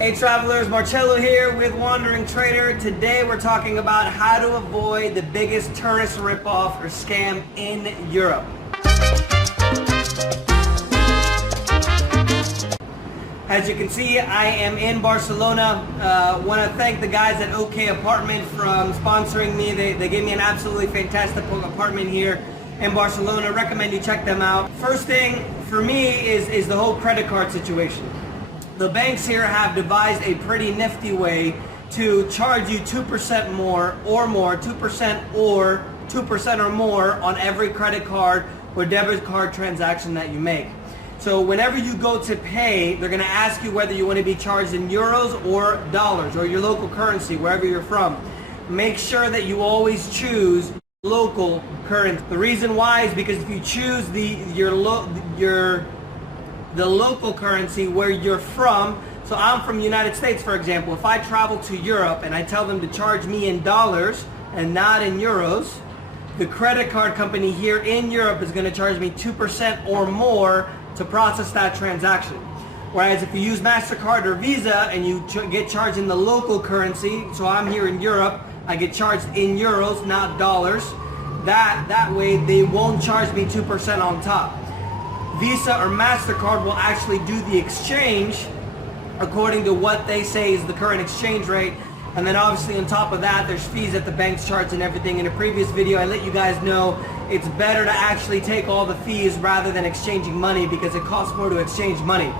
Hey travelers, Marcello here with Wandering Trader. Today we're talking about how to avoid the biggest tourist ripoff or scam in Europe. As you can see, I am in Barcelona. Want to thank the guys at OK Apartment from sponsoring me. They gave me an absolutely fantastic apartment here in Barcelona. Recommend you check them out. First thing for me is the whole credit card situation. The banks here have devised a pretty nifty way to charge you 2% more, 2% or 2% or more on every credit card or debit card transaction that you make. So whenever you go to pay, they're going to ask you whether you want to be charged in euros or dollars or your local currency, wherever you're from. Make sure that you always choose local currency. The reason why is because if you choose the local currency where you're from, so I'm from the United States, for example. If I travel to Europe and I tell them to charge me in dollars and not in euros, the credit card company here in Europe is going to charge me 2% or more to process that transaction. Whereas if you use MasterCard or Visa and you get charged in the local currency, so I'm here in Europe, I get charged in euros, not dollars, that way they won't charge me 2% on top. Visa or MasterCard will actually do the exchange according to what they say is the current exchange rate, and then obviously on top of that there's fees that the banks charge and everything. In a previous video I let you guys know it's better to actually take all the fees rather than exchanging money because it costs more to exchange money.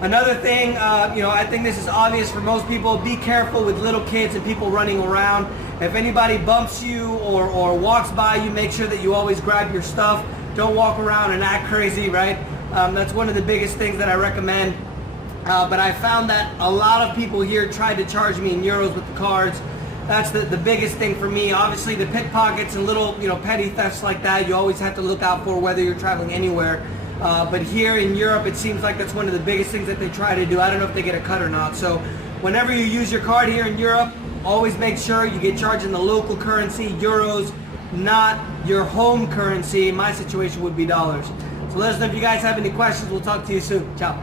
Another thing, I think this is obvious for most people, be careful with little kids and people running around. If anybody bumps you or walks by you, make sure that you always grab your stuff. Don't walk around and act crazy, right? That's one of the biggest things that I recommend. But I found that a lot of people here tried to charge me in euros with the cards. That's the biggest thing for me. Obviously the pickpockets and little petty thefts like that, you always have to look out for whether you're traveling anywhere. But here in Europe it seems like that's one of the biggest things that they try to do. I don't know if they get a cut or not. So whenever you use your card here in Europe, always make sure you get charged in the local currency, euros, not your home currency. My situation would be dollars. So let us know if you guys have any questions. We'll talk to you soon. Ciao.